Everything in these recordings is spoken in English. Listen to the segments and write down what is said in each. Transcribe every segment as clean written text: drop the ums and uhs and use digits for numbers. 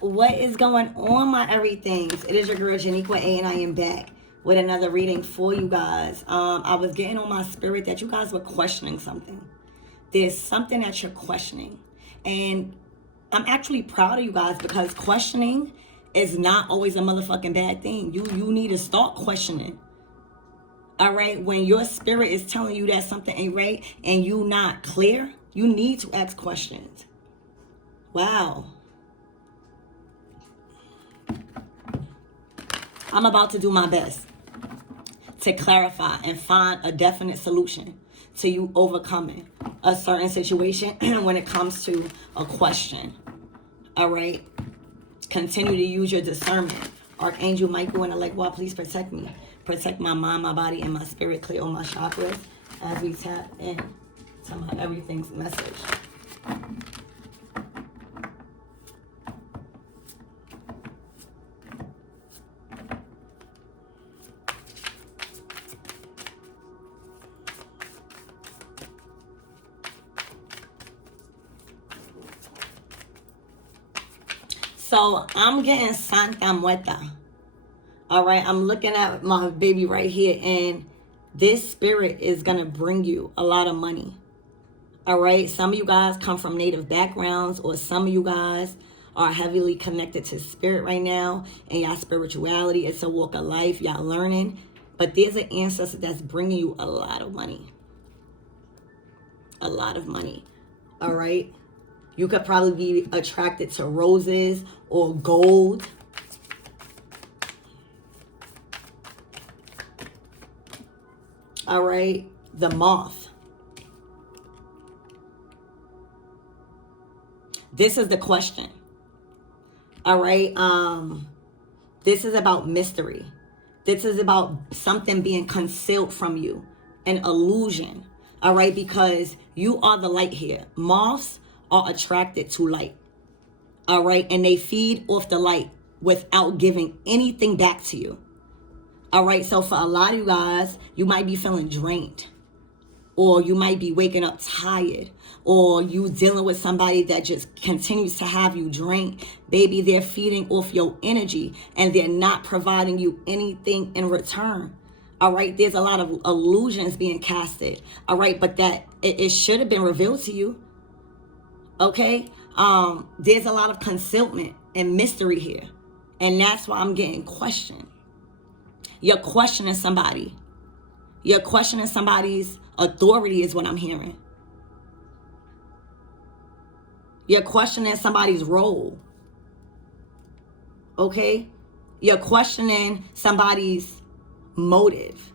What is going on, my everythings? It is your girl Janiqua A, and I am back with another reading for you guys. I was getting on my spirit that you guys were questioning something. There's something that you're questioning, and I'm actually proud of you guys, because questioning is not always a motherfucking bad thing. You need to start questioning. All right, when your spirit is telling you that something ain't right and you not clear, you need to ask questions. Wow. I'm about to do my best to clarify and find a definite solution to you overcoming a certain situation when it comes to a question. All right? Continue to use your discernment. Archangel Michael and Alekwa, please protect me. Protect my mind, my body, and my spirit. Clear all my chakras as we tap in to my everything's message. So I'm getting Santa Muerta. All right, I'm looking at my baby right here, and this spirit is going to bring you a lot of money. All right, some of you guys come from native backgrounds, or some of you guys are heavily connected to spirit right now, and y'all spirituality. It's a walk of life. Y'all learning. But there's an ancestor that's bringing you a lot of money. A lot of money. All right. You could probably be attracted to roses or gold. All right. The moth. This is the question. All right. This is about mystery. This is about something being concealed from you. An illusion. All right. Because you are the light here. Moths are attracted to light. All right. And they feed off the light without giving anything back to you. All right. So for a lot of you guys, you might be feeling drained, or you might be waking up tired, or you dealing with somebody that just continues to have you drained. Baby, they're feeding off your energy and they're not providing you anything in return. All right. There's a lot of illusions being casted. All right. But that it should have been revealed to you. Okay, there's a lot of concealment and mystery here. And that's why I'm getting questioned. You're questioning somebody. You're questioning somebody's authority is what I'm hearing. You're questioning somebody's role. Okay, you're questioning somebody's motive.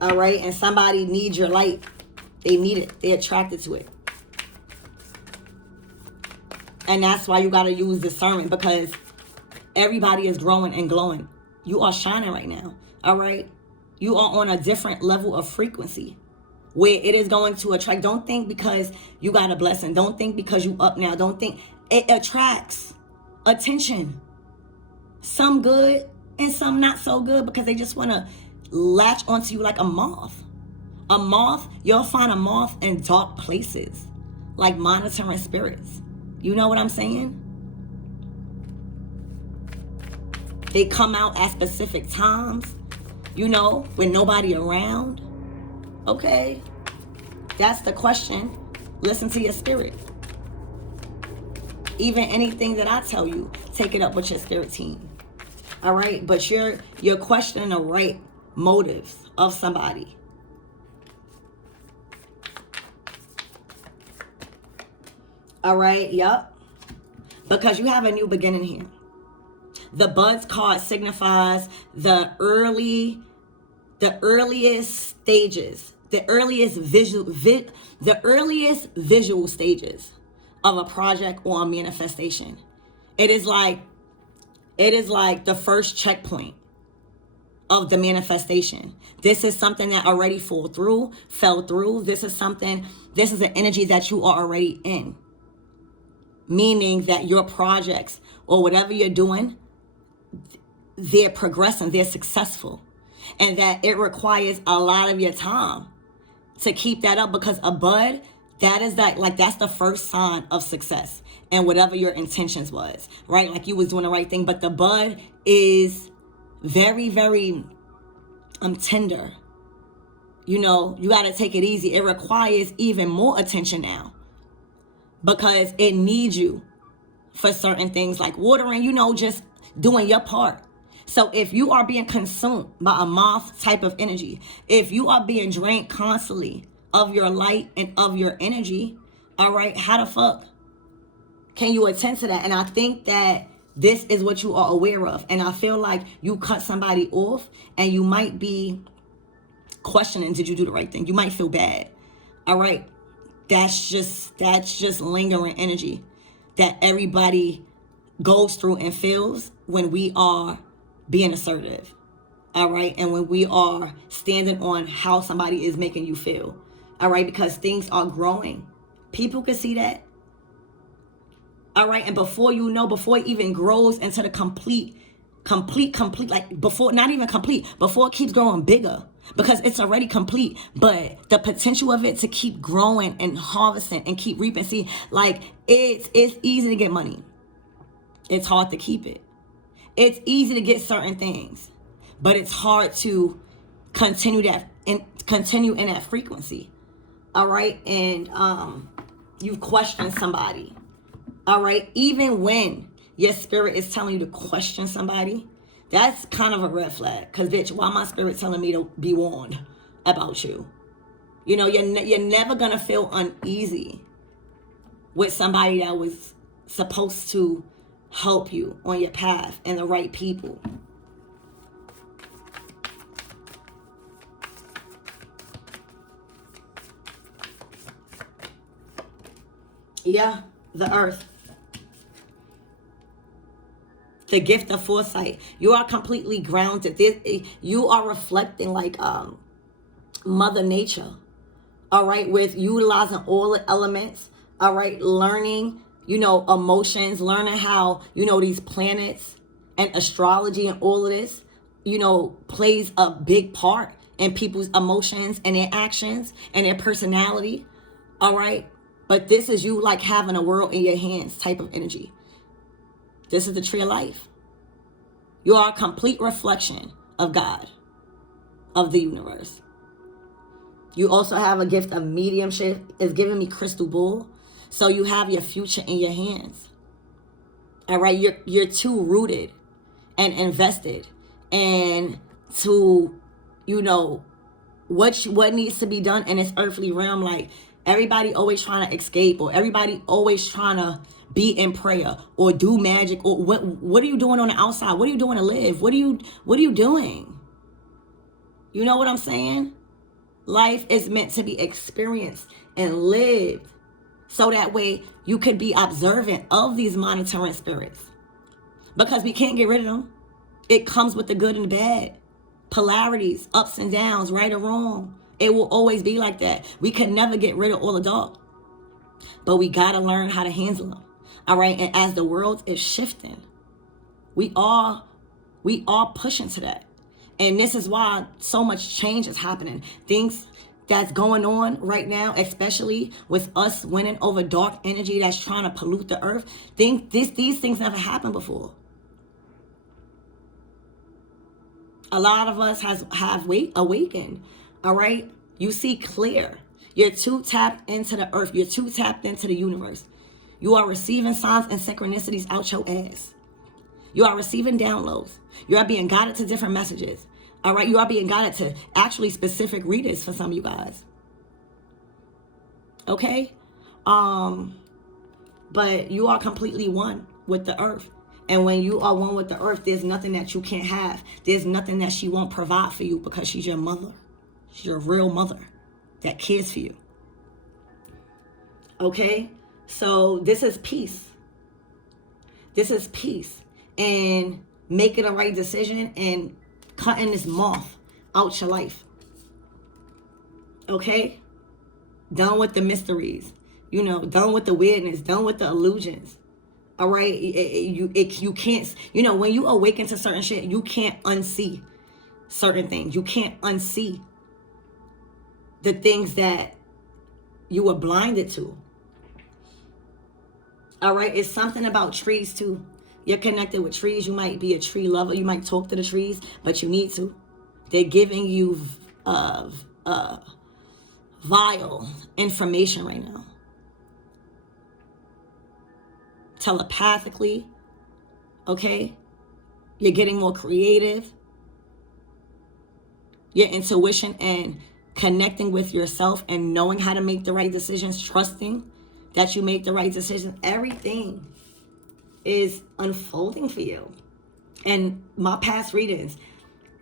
All right, and somebody needs your light. They need it. They're attracted to it. And that's why you got to use discernment, because everybody is growing and glowing. You are shining right now. All right. You are on a different level of frequency where it is going to attract. Don't think because you got a blessing. Don't think because you up now. Don't think. It attracts attention. Some good and some not so good, because they just want to latch onto you like a moth. A moth, you'll find a moth in dark places, like monitoring spirits. You know what I'm saying? They come out at specific times, you know, with nobody around. Okay, that's the question. Listen to your spirit. Even anything that I tell you, take it up with your spirit team. All right, but you're questioning the right motives of somebody. All right, yep. Because you have a new beginning here. The Buds card signifies the earliest stages, the earliest visual stages of a project or a manifestation. It is like the first checkpoint of the manifestation. This is something that already fell through. This is an energy that you are already in. Meaning that your projects or whatever you're doing, they're progressing, they're successful. And that it requires a lot of your time to keep that up, because a bud That is that, like, that's the first sign of success and whatever your intentions was, right? Like you was doing the right thing, but the bud is very, very tender. You know, you got to take it easy. It requires even more attention now because it needs you for certain things like watering, you know, just doing your part. So if you are being consumed by a moth type of energy, if you are being drained constantly of your light and of your energy, all right, how the fuck can you attend to that? And I think that this is what you are aware of. And I feel like you cut somebody off and you might be questioning, did you do the right thing? You might feel bad. All right. That's just lingering energy that everybody goes through and feels when we are being assertive. All right. And when we are standing on how somebody is making you feel. All right. Because things are growing. People can see that. All right. And before you know, before it even grows into the complete, like before, not even complete, before it keeps growing bigger, because it's already complete, but the potential of it to keep growing and harvesting and keep reaping. See, like it's easy to get money. It's hard to keep it. It's easy to get certain things, but it's hard to continue in that frequency. All right. And you question somebody. All right. Even when your spirit is telling you to question somebody, that's kind of a red flag. Because, bitch, why my spirit telling me to be warned about you? You know, you're never going to feel uneasy with somebody that was supposed to help you on your path and the right people. Yeah, the earth. The gift of foresight. You are completely grounded. You are reflecting like Mother Nature. All right, with utilizing all the elements. All right, learning, you know, emotions, learning how, you know, these planets and astrology and all of this, you know, plays a big part in people's emotions and their actions and their personality. All right, but this is you like having a world in your hands type of energy. This is the tree of life. You are a complete reflection of God, of the universe. You also have a gift of mediumship. It's giving me crystal ball. So you have your future in your hands. All right, you're too rooted and invested and to, you know, what needs to be done in this earthly realm. Like everybody always trying to escape, or everybody always trying to be in prayer or do magic, or what are you doing on the outside? What are you doing to live? What are you doing? You know what I'm saying? Life is meant to be experienced and lived, so that way you could be observant of these monitoring spirits, because we can't get rid of them. It comes with the good and the bad, polarities, ups and downs, right or wrong. It will always be like that. We can never get rid of all the dark, but we got to learn how to handle them. All right. And as the world is shifting, we are pushing to that. And this is why so much change is happening. Things that's going on right now, especially with us winning over dark energy that's trying to pollute the earth. These things never happened before. A lot of us have awakened. All right. You see clear. You're too tapped into the earth. You're too tapped into the universe. You are receiving signs and synchronicities out your ass. You are receiving downloads. You are being guided to different messages. All right. You are being guided to actually specific readers for some of you guys. Okay. But you are completely one with the earth. And when you are one with the earth, there's nothing that you can't have. There's nothing that she won't provide for you, because she's your mother. She's your real mother that cares for you. Okay? So this is peace. This is peace. And making a right decision and cutting this moth out your life. Okay? Done with the mysteries. You know, done with the weirdness. Done with the illusions. All right? You can't, you know, when you awaken to certain shit, you can't unsee certain things. You can't unsee the things that you were blinded to. All right, it's something about trees too. You're connected with trees. You might be a tree lover. You might talk to the trees, but you need to. They're giving you vile information right now. Telepathically, okay? You're getting more creative. Your intuition and connecting with yourself and knowing how to make the right decisions, trusting that you make the right decisions. Everything is unfolding for you. And my past readings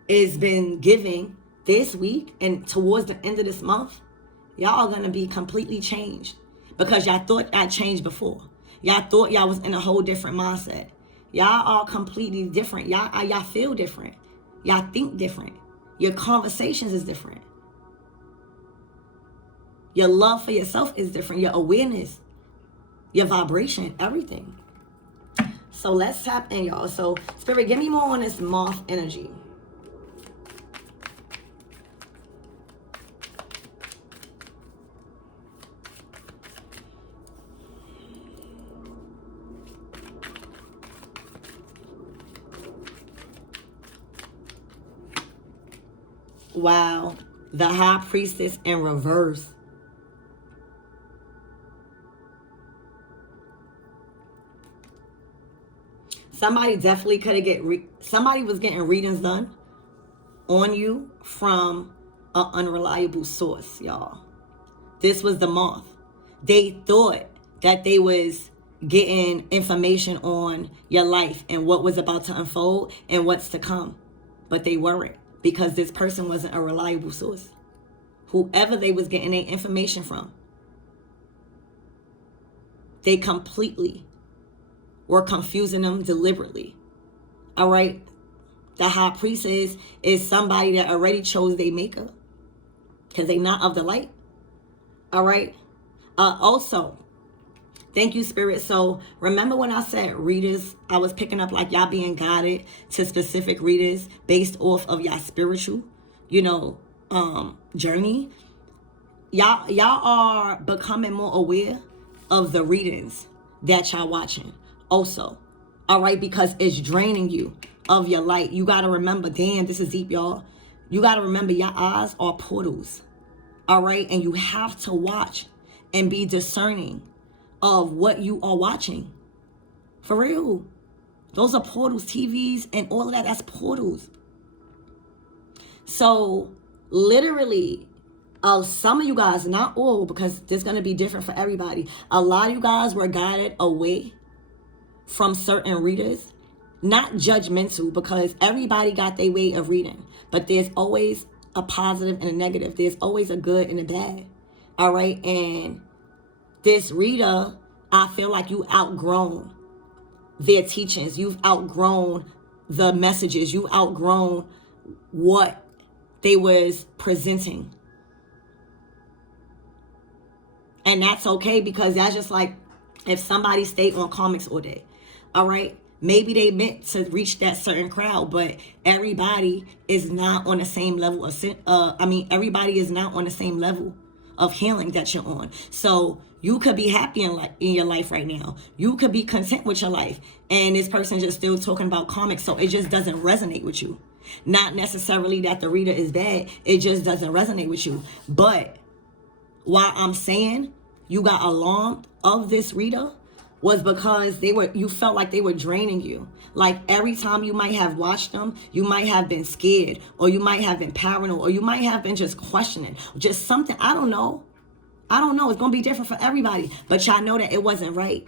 has been giving this week and towards the end of this month, y'all are going to be completely changed because y'all thought I changed before. Y'all thought y'all was in a whole different mindset. Y'all are completely different. Y'all feel different. Y'all think different. Your conversations is different. Your love for yourself is different. Your awareness, your vibration, everything. So let's tap in, y'all. So Spirit, give me more on this moth energy. Wow. The High Priestess in reverse. Somebody definitely could somebody was getting readings done on you from an unreliable source, y'all. This was the moth. They thought that they was getting information on your life and what was about to unfold and what's to come. But they weren't, because this person wasn't a reliable source. Whoever they was getting their information from, they completely were confusing them deliberately. All right? The High Priestess is somebody that already chose their maker because they not of the light. All right? Also, thank you, Spirit. So remember when I said readers, I was picking up like y'all being guided to specific readers based off of y'all spiritual, journey. Y'all are becoming more aware of the readings that y'all watching also. All right, because it's draining you of your light. You got to remember, damn, this is deep, y'all. You got to remember your eyes are portals. All right, and you have to watch and be discerning of what you are watching. For real. Those are portals, TVs and all of that, that's portals. So literally, some of you guys, not all, because this is going to be different for everybody. A lot of you guys were guided away from certain readers. Not judgmental, because everybody got their way of reading. But there's always a positive and a negative. There's always a good and a bad. All right. And this reader, I feel like you outgrown their teachings. You've outgrown the messages. You've outgrown what they was presenting. And that's okay, because that's just like if somebody stayed on comics all day. All right. Maybe they meant to reach that certain crowd, but everybody is not on the same level of, everybody is not on the same level of healing that you're on. So you could be happy in your life right now. You could be content with your life. And this person just still talking about comics. So it just doesn't resonate with you. Not necessarily that the reader is bad. It just doesn't resonate with you. But why I'm saying you got alarmed of this reader was because you felt like they were draining you. Like every time you might have watched them, you might have been scared, or you might have been paranoid, or you might have been just questioning, just something. I don't know. It's going to be different for everybody, but y'all know that it wasn't right.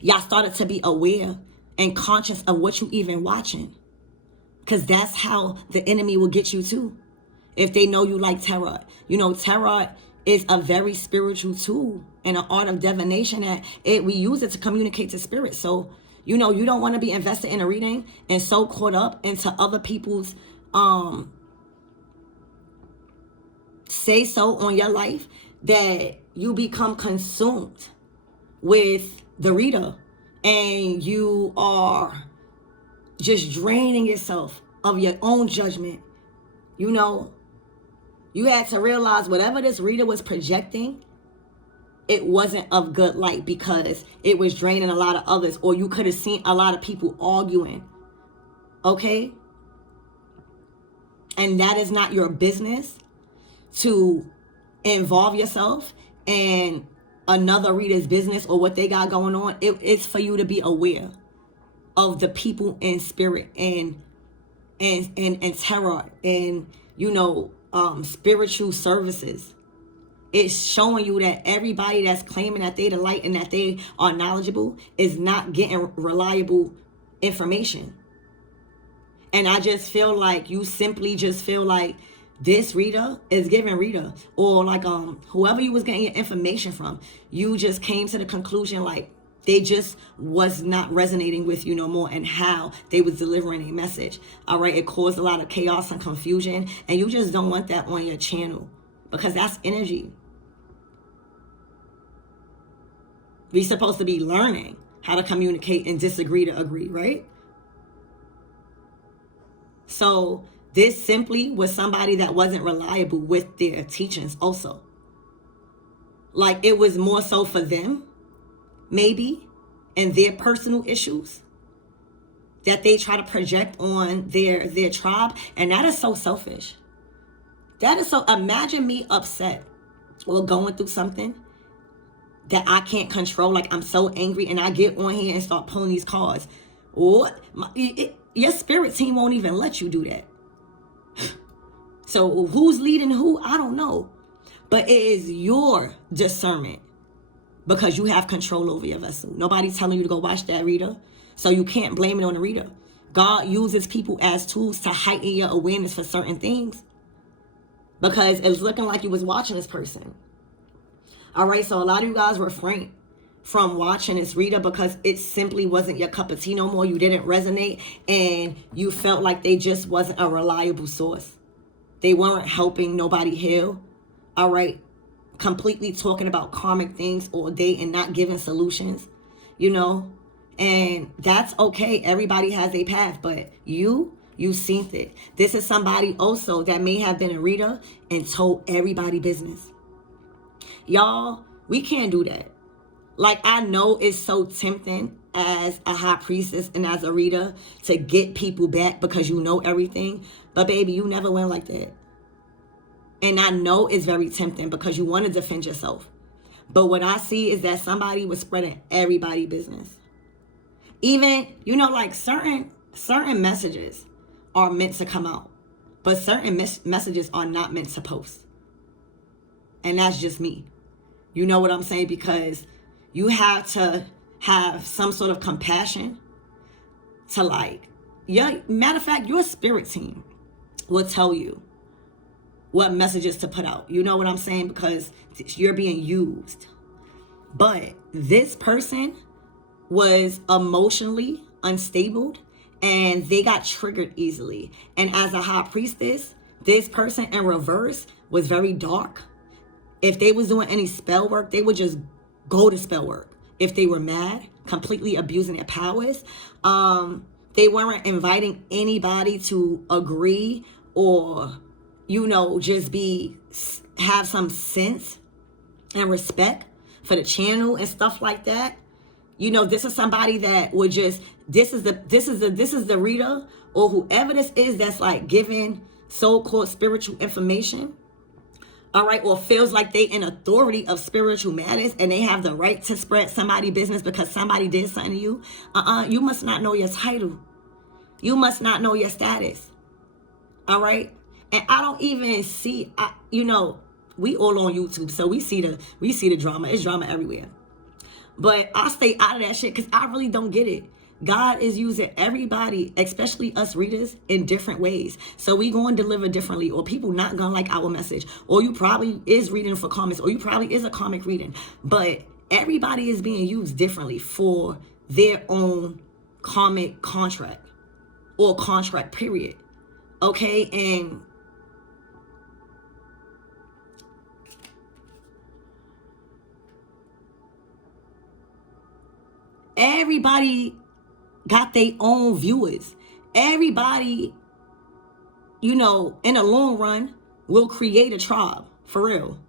Y'all started to be aware and conscious of what you even watching, because that's how the enemy will get you too. If they know you like tarot. Tarot is a very spiritual tool and an art of divination that we use it to communicate to spirit. So, you don't want to be invested in a reading and so caught up into other people's say so on your life that you become consumed with the reader and you are just draining yourself of your own judgment. You had to realize whatever this reader was projecting it wasn't of good light because it was draining a lot of others, or you could have seen a lot of people arguing. Okay? And that is not your business to involve yourself in another reader's business or what they got going on. It's for you to be aware of the people in spirit and terror and, you know, spiritual services. It's showing you that everybody that's claiming that they the light and that they are knowledgeable is not getting reliable information. And I just feel like you simply just feel like this reader is giving Rita, or like whoever you was getting your information from, you just came to the conclusion like they just was not resonating with you no more and how they was delivering a message. All right, it caused a lot of chaos and confusion, and you just don't want that on your channel because that's energy. We're supposed to be learning how to communicate and disagree to agree, right? So this simply was somebody that wasn't reliable with their teachings also. Like it was more so for them, maybe, and their personal issues that they try to project on their tribe. And that is so selfish. That is so, imagine me upset or going through something that I can't control. Like I'm so angry and I get on here and start pulling these cards. What? Your spirit team won't even let you do that. So who's leading who? I don't know. But it is your discernment because you have control over your vessel. Nobody's telling you to go watch that reader. So you can't blame it on the reader. God uses people as tools to heighten your awareness for certain things. Because it's looking like you was watching this person. All right, so a lot of you guys refrain from watching this reader because it simply wasn't your cup of tea no more. You didn't resonate and you felt like they just wasn't a reliable source. They weren't helping nobody heal. All right, completely talking about karmic things all day and not giving solutions, you know. And that's okay. Everybody has a path, but you seen it. This is somebody also that may have been a reader and told everybody business. Y'all, we can't do that. Like, I know it's so tempting as a high priestess and as a reader to get people back because you know everything. But baby, you never went like that. And I know it's very tempting because you want to defend yourself. But what I see is that somebody was spreading everybody business. Even, you know, like certain messages are meant to come out. But certain messages are not meant to post. And that's just me. You know what I'm saying? Because you have to have some sort of compassion to like, matter of fact, your spirit team will tell you what messages to put out. You know what I'm saying? Because you're being used. But this person was emotionally unstable and they got triggered easily. And as a high priestess, this person in reverse was very dark. If they was doing any spell work, they would just go to spell work. If they were mad, completely abusing their powers, they weren't inviting anybody to agree or, you know, just have some sense and respect for the channel and stuff like that. You know, this is somebody that would just, this is the reader or whoever this is that's like giving so-called spiritual information. All right, or feels like they in authority of spiritual matters and they have the right to spread somebody's business because somebody did something to you. You must not know your title. You must not know your status. All right, and I don't even see. You know, we all on YouTube, so we see the drama. It's drama everywhere. But I stay out of that shit because I really don't get it. God is using everybody, especially us readers, in different ways. So we going to deliver differently, or people not going to like our message, or you probably is reading for comments, or you probably is a comic reading. But everybody is being used differently for their own karmic contract or contract period. Okay, and everybody got their own viewers. Everybody, you know, in the long run will create a tribe, for real.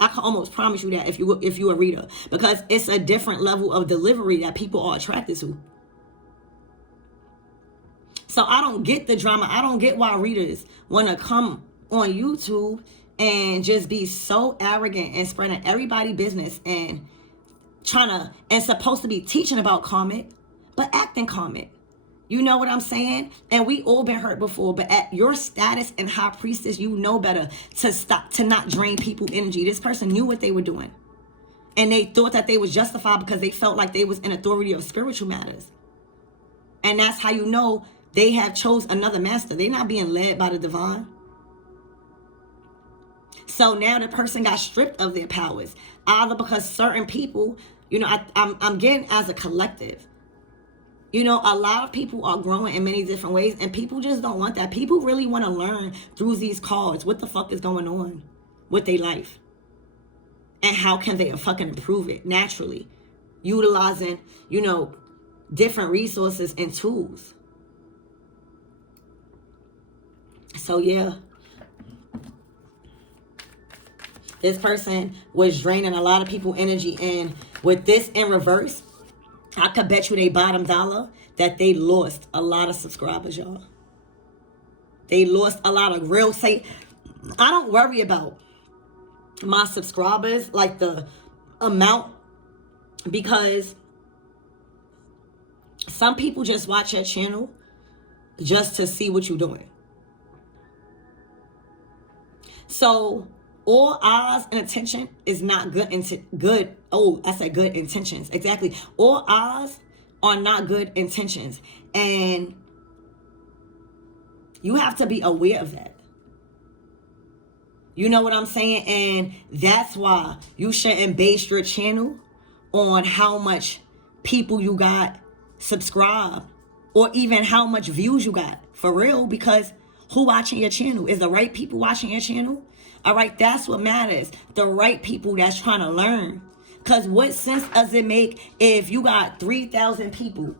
I can almost promise you that if you're a reader, because it's a different level of delivery that people are attracted to. So I don't get the drama. I don't get why readers want to come on YouTube and just be so arrogant and spreading everybody business and supposed to be teaching about karmic, but acting karmic. You know what I'm saying? And we all been hurt before, but at your status and high priestess, you know better to not drain people's energy. This person knew what they were doing. And they thought that they was justified because they felt like they was in authority of spiritual matters. And that's how you know they have chose another master. They're not being led by the divine. So now the person got stripped of their powers, either because certain people, you know, I'm getting as a collective. You know, a lot of people are growing in many different ways, and people just don't want that. People really want to learn through these cards what the fuck is going on with their life. And how can they fucking improve it naturally? Utilizing, you know, different resources and tools. So yeah. This person was draining a lot of people's energy, and with this in reverse, I could bet you they bottom dollar that they lost a lot of subscribers, y'all. They lost a lot of real estate. I don't worry about my subscribers, like the amount, because some people just watch your channel just to see what you're doing. So all eyes and attention is not good. Oh, I said good intentions. Exactly. All eyes are not good intentions. And you have to be aware of that. You know what I'm saying? And that's why you shouldn't base your channel on how much people you got subscribed or even how much views you got. For real, because who watching your channel? Is the right people watching your channel? All right, that's what matters. The right people that's trying to learn. Because what sense does it make if you got 3,000 people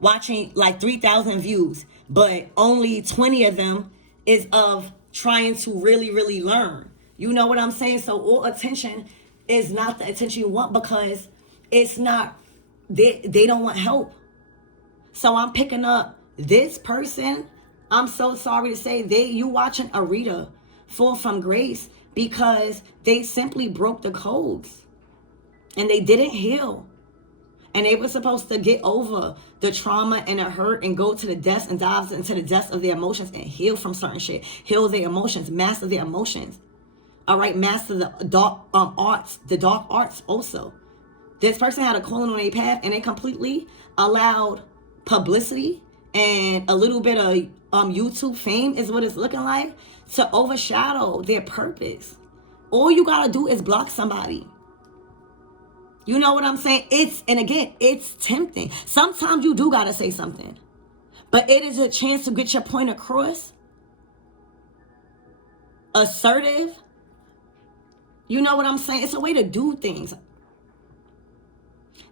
watching, like 3,000 views, but only 20 of them is of trying to really, really learn? You know what I'm saying? So all attention is not the attention you want, because it's not, they don't want help. So I'm picking up this person. I'm so sorry to say you watching a reader fall from grace because they simply broke the codes and they didn't heal. And they were supposed to get over the trauma and the hurt and go to the depths and dive into the depths of their emotions and heal from certain shit. Heal their emotions, master their emotions. All right, master the dark arts also. This person had a calling on their path, and they completely allowed publicity and a little bit of YouTube fame is what it's looking like to overshadow their purpose. All you gotta do is block somebody. You know what I'm saying? It's tempting. Sometimes you do gotta say something, but it is a chance to get your point across. Assertive. You know what I'm saying? It's a way to do things.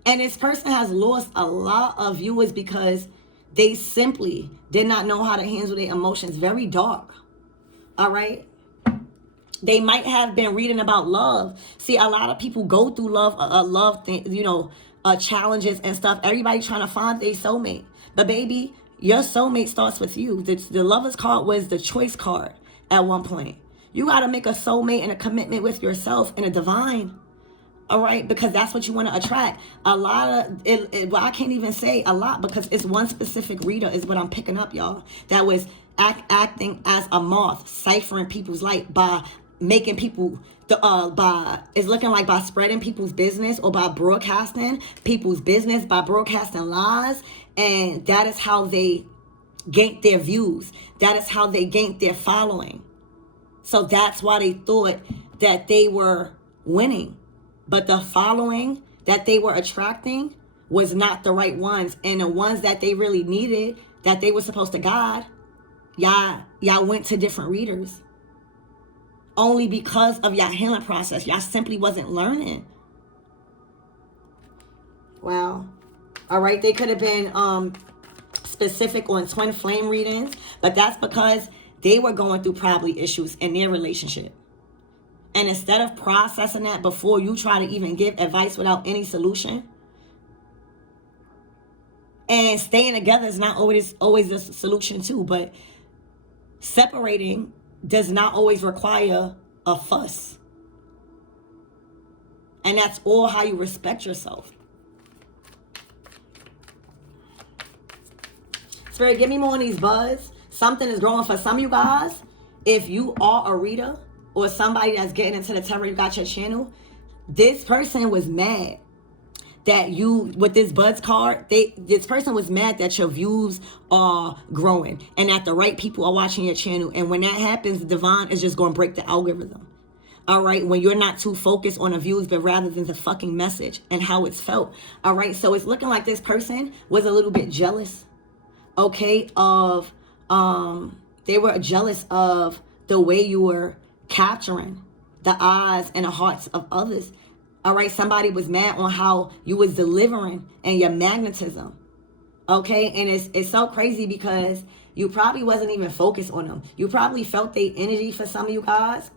And this person has lost a lot of viewers because they simply did not know how to handle their emotions. Very dark. All right? They might have been reading about love. See, a lot of people go through love thing, challenges and stuff. Everybody trying to find their soulmate. But baby, your soulmate starts with you. The lover's card was the choice card at one point. You got to make a soulmate and a commitment with yourself and a divine. All right, because that's what you want to attract. A lot of it, well, I can't even say a lot because it's one specific reader is what I'm picking up, y'all. That was acting as a moth, ciphering people's light by making people it's looking like by spreading people's business or by broadcasting people's business, by broadcasting lies, and that is how they gained their views. That is how they gained their following. So that's why they thought that they were winning. But the following that they were attracting was not the right ones. And the ones that they really needed, that they were supposed to guide, y'all went to different readers. Only because of y'all healing process. Y'all simply wasn't learning. Wow. All right. They could have been specific on twin flame readings. But that's because they were going through probably issues in their relationship. And instead of processing that before you try to even give advice without any solution, and staying together is not always the solution too, but separating does not always require a fuss. And that's all how you respect yourself. Spirit, give me more on these buds. Something is growing for some of you guys. If you are a reader or somebody that's getting into the tarot, you got your channel, this person was mad that you, with this buds card, this person was mad that your views are growing and that the right people are watching your channel. And when that happens, the divine is just going to break the algorithm. All right, when you're not too focused on the views, but rather than the fucking message and how it's felt. All right, so it's looking like this person was a little bit jealous, okay, of, they were jealous of the way you were capturing the eyes and the hearts of others. All right, somebody was mad on how you was delivering and your magnetism. Okay, and it's so crazy because you probably wasn't even focused on them. You probably felt their energy for some of you guys.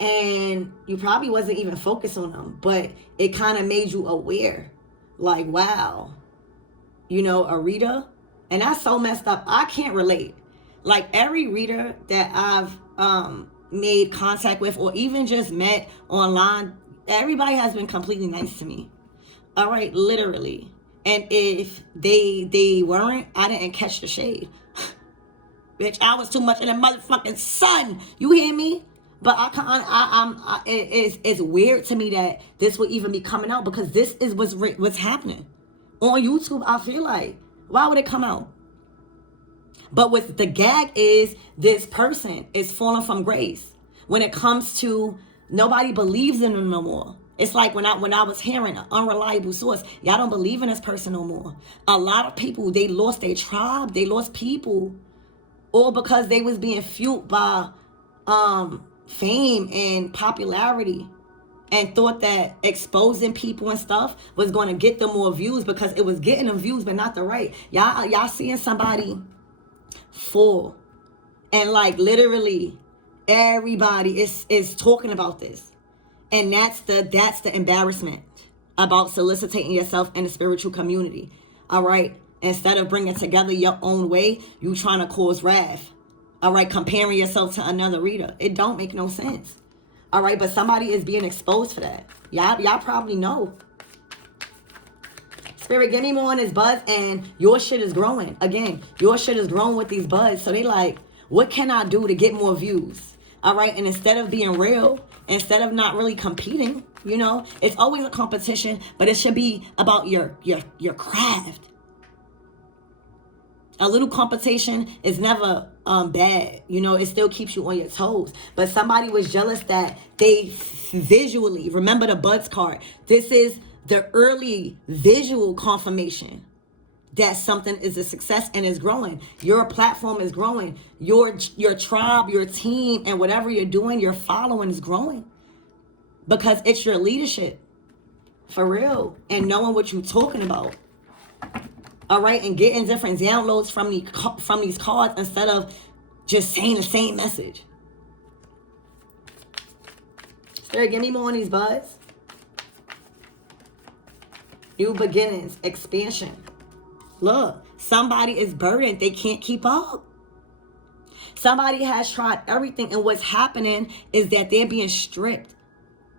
And you probably wasn't even focused on them, but it kind of made you aware. Like, wow, you know, a reader. And that's so messed up. I can't relate. Like every reader that I've made contact with or even just met online, everybody has been completely nice to me. All right, literally. And if they weren't, I didn't catch the shade. Bitch, I was too much in the motherfucking sun. You hear me? But it's weird to me that this would even be coming out, because this is what's happening on YouTube. I feel like, why would it come out? But what the gag is, this person is falling from grace. When it comes to, nobody believes in them no more. It's like when I was hearing an unreliable source, y'all don't believe in this person no more. A lot of people, they lost their tribe, they lost people, all because they was being fueled by fame and popularity, and thought that exposing people and stuff was going to get them more views, because it was getting them views, but not the right. Y'all seeing somebody fall, and like literally everybody is talking about this, and that's the embarrassment about soliciting yourself in the spiritual community. All right, instead of bringing together your own way, you trying to cause wrath. All right, comparing yourself to another reader. It don't make no sense. All right, but somebody is being exposed for that. Y'all probably know. Spirit, give me more on this buzz, and your shit is growing. Again, your shit is growing with these buds. So they like, what can I do to get more views? All right, and instead of being real, instead of not really competing, you know, it's always a competition, but it should be about your craft. A little competition is never bad. You know, it still keeps you on your toes. But somebody was jealous that they visually, remember the buds card. This is the early visual confirmation that something is a success and is growing. Your platform is growing. Your tribe, your team, and whatever you're doing, your following is growing. Because it's your leadership. For real. And knowing what you're talking about. All right, and getting different downloads from these cards instead of just saying the same message. Spirit, give me more on these buds. New beginnings, expansion. Look, somebody is burdened. They can't keep up. Somebody has tried everything, and what's happening is that they're being stripped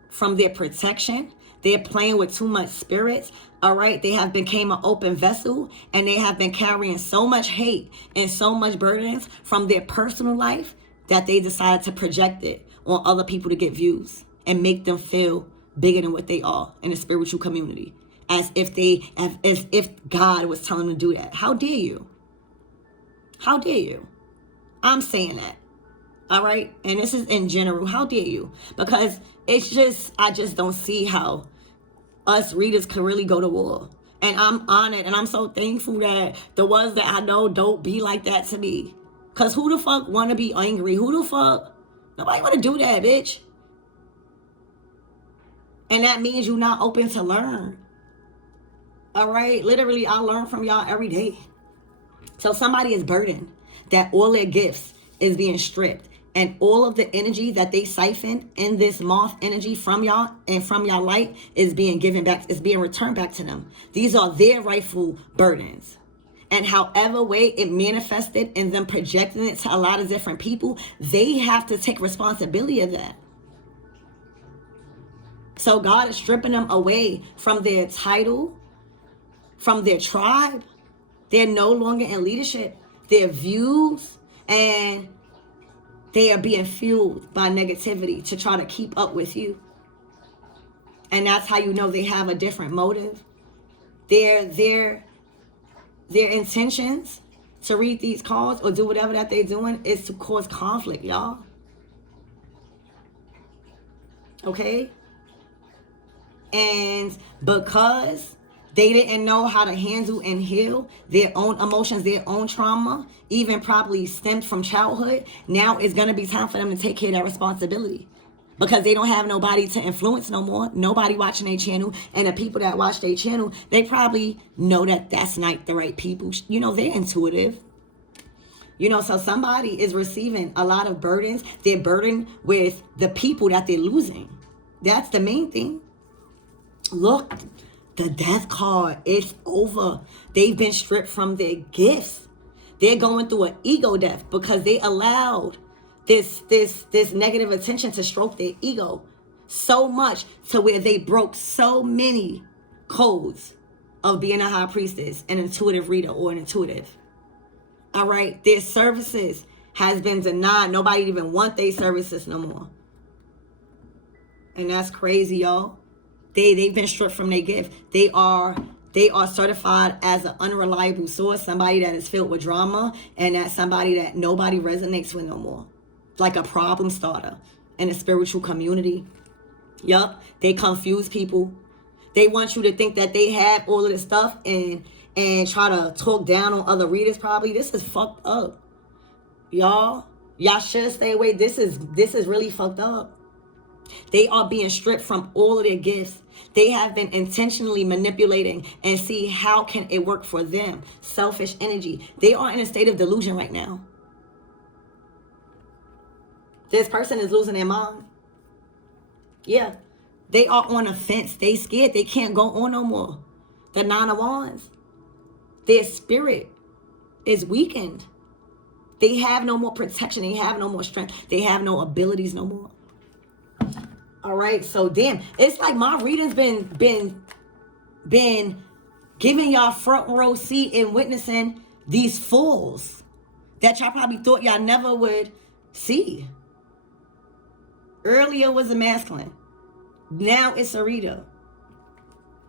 from their protection. They're playing with too much spirits. All right, they have become an open vessel, and they have been carrying so much hate and so much burdens from their personal life that they decided to project it on other people to get views and make them feel bigger than what they are in the spiritual community, as if God was telling them to do that. How dare you? How dare you? I'm saying that. All right, and this is in general. How dare you? Because it's just, I just don't see how us readers can really go to war. And I'm honored, and I'm so thankful that the ones that I know don't be like that to me. Because who the fuck want to be angry? Who the fuck? Nobody want to do that, bitch. And that means you're not open to learn. All right? Literally, I learn from y'all every day. So somebody is burdened that all their gifts is being stripped. And all of the energy that they siphoned in this moth energy from y'all and from y'all light is being given back, is being returned back to them. These are their rightful burdens. And however way it manifested and them projecting it to a lot of different people, they have to take responsibility of that. So God is stripping them away from their title, from their tribe. They're no longer in leadership. Their views, and they are being fueled by negativity to try to keep up with you. And that's how you know they have a different motive. Their intentions to read these cards or do whatever that they're doing is to cause conflict, y'all. Okay? And because they didn't know how to handle and heal their own emotions, their own trauma, even probably stemmed from childhood, now it's going to be time for them to take care of that responsibility. Because they don't have nobody to influence no more. Nobody watching their channel. And the people that watch their channel, they probably know that that's not the right people. You know, they're intuitive. You know, so somebody is receiving a lot of burdens. They're burdened with the people that they're losing. That's the main thing. Look, the death card, it's over. They've been stripped from their gifts. They're going through an ego death because they allowed this negative attention to stroke their ego so much to where they broke so many codes of being a high priestess, an intuitive reader, or an intuitive. All right, their services has been denied. Nobody even want their services no more. And that's crazy, y'all. They've been stripped from their gift. They are certified as an unreliable source, somebody that is filled with drama, and that's somebody that nobody resonates with no more. Like a problem starter in a spiritual community. Yup, they confuse people. They want you to think that they have all of this stuff and try to talk down on other readers probably. This is fucked up. Y'all should stay away. This is really fucked up. They are being stripped from all of their gifts. They have been intentionally manipulating and see how can it work for them. Selfish energy. They are in a state of delusion right now. This person is losing their mind. Yeah. They are on a fence. They scared. They can't go on no more. The Nine of Wands. Their spirit is weakened. They have no more protection. They have no more strength. They have no abilities no more. All right, so damn, it's like my reading's been giving y'all front row seat and witnessing these fools that y'all probably thought y'all never would see. Earlier was a masculine. Now it's a reader.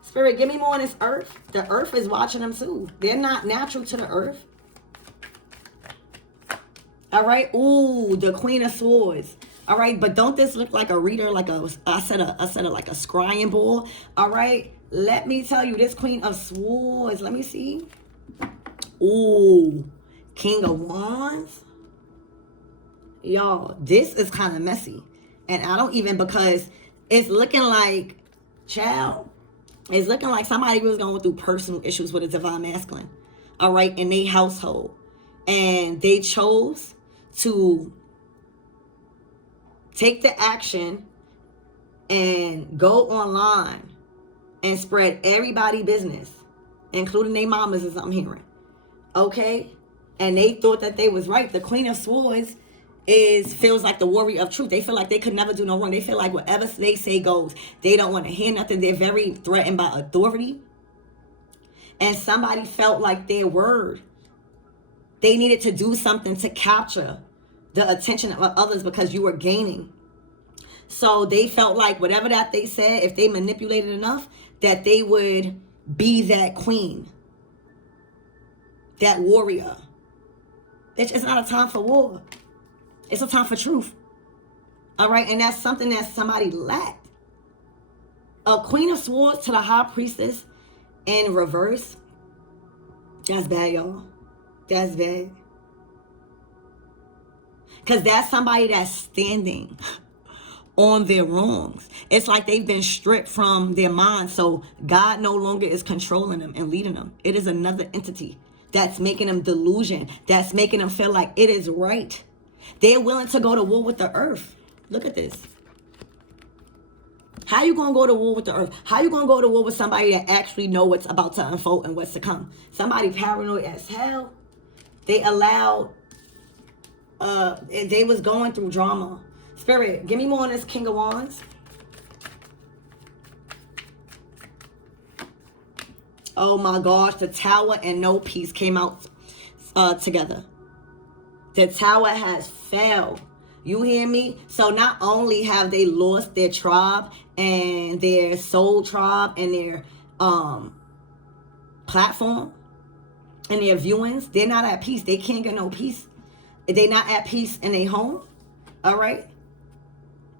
Spirit, give me more on this earth. The earth is watching them too. They're not natural to the earth. All right, ooh, the Queen of Swords. All right, but don't this look like a reader, like I said like a scrying ball? All right, let me tell you, this Queen of Swords, let me see. Ooh, King of Wands. Y'all, this is kind of messy. And I don't even, because it's looking like, child, it's looking like somebody was going through personal issues with a divine masculine. All right, in their household. And they chose to take the action and go online and spread everybody business, including their mamas, as I'm hearing. Okay? And they thought that they was right. The Queen of Swords feels like the warrior of truth. They feel like they could never do no wrong. They feel like whatever they say goes. They don't want to hear nothing. They're very threatened by authority. And somebody felt like their word, they needed to do something to capture the attention of others because you were gaining. So they felt like whatever that they said, if they manipulated enough, that they would be that queen, that warrior. It's not a time for war. It's a time for truth. All right, and that's something that somebody lacked. A Queen of Swords to the High Priestess in reverse. That's bad, y'all. That's bad. Because that's somebody that's standing on their wrongs. It's like they've been stripped from their mind. So God no longer is controlling them and leading them. It is another entity that's making them delusion. That's making them feel like it is right. They're willing to go to war with the earth. Look at this. How you going to go to war with the earth? How you going to go to war with somebody that actually know what's about to unfold and what's to come? Somebody paranoid as hell. They allowed, they was going through drama. Spirit, give me more on this King of Wands. Oh my gosh, the Tower and no peace came out together. The Tower has failed. You hear me? So not only have they lost their tribe and their soul tribe and their platform and their viewings, they're not at peace. They can't get no peace. They're not at peace in their home. All right?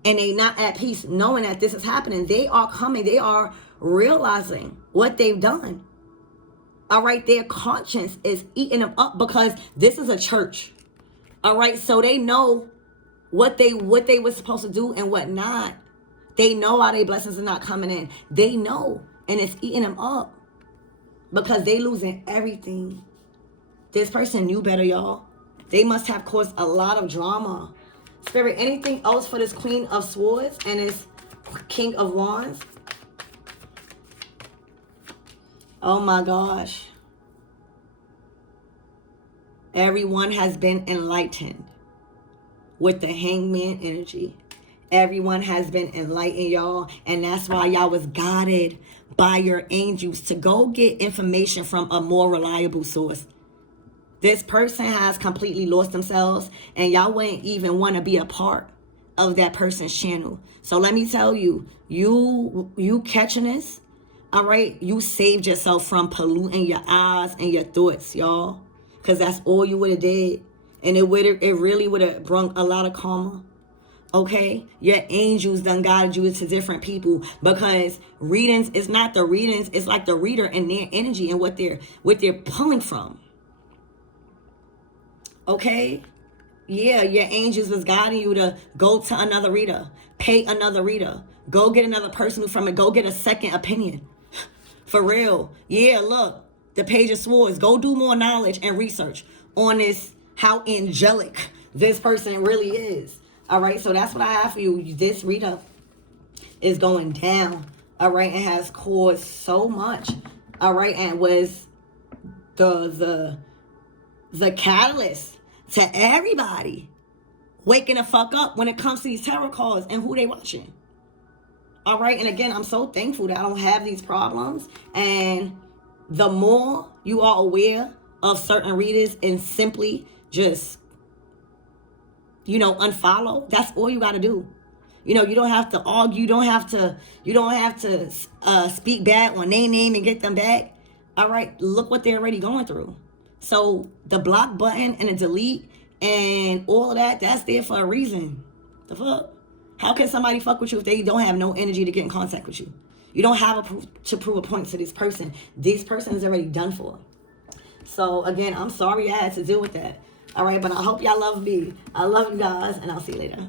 And they're not at peace knowing that this is happening. They are coming. They are realizing what they've done. All right? Their conscience is eating them up because this is a church. All right? So they know what they were supposed to do and what not. They know how their blessings are not coming in. They know. And it's eating them up. Because they losing everything. This person knew better, y'all. They must have caused a lot of drama. Spirit, anything else for this Queen of Swords and this King of Wands? Oh my gosh. Everyone has been enlightened with the Hangman energy. Everyone has been enlightened, y'all. And that's why y'all was guided by your angels to go get information from a more reliable source. This person has completely lost themselves, and y'all wouldn't even want to be a part of that person's channel. So let me tell you, you catching this, all right? You saved yourself from polluting your eyes and your thoughts, y'all. Because that's all you would have did. And it really would have brought a lot of karma. Okay, your angels done guided you to different people, because readings is not the readings, it's like the reader and their energy and what they're pulling from. Okay, yeah, your angels was guiding you to go to another reader, pay another reader, go get another person from it, go get a second opinion. For real. Yeah, look, the Page of Swords, go do more knowledge and research on this, how angelic this person really is. All right, so that's what I have for you. This reader is going down, all right, and has caused so much, all right, and was the catalyst to everybody waking the fuck up when it comes to these tarot cards and who they watching. All right, and again, I'm so thankful that I don't have these problems. And the more you are aware of certain readers and simply just, unfollow, that's all you got to do. You don't have to argue. You don't have to speak bad on their name and get them back. All right, look what they're already going through. So the block button and the delete and all of that, that's there for a reason. The fuck? How can somebody fuck with you if they don't have no energy to get in contact with you? You don't have to prove a point to this person. This person is already done for. So again, I'm sorry I had to deal with that. All right, but I hope y'all love me. I love you guys, and I'll see you later.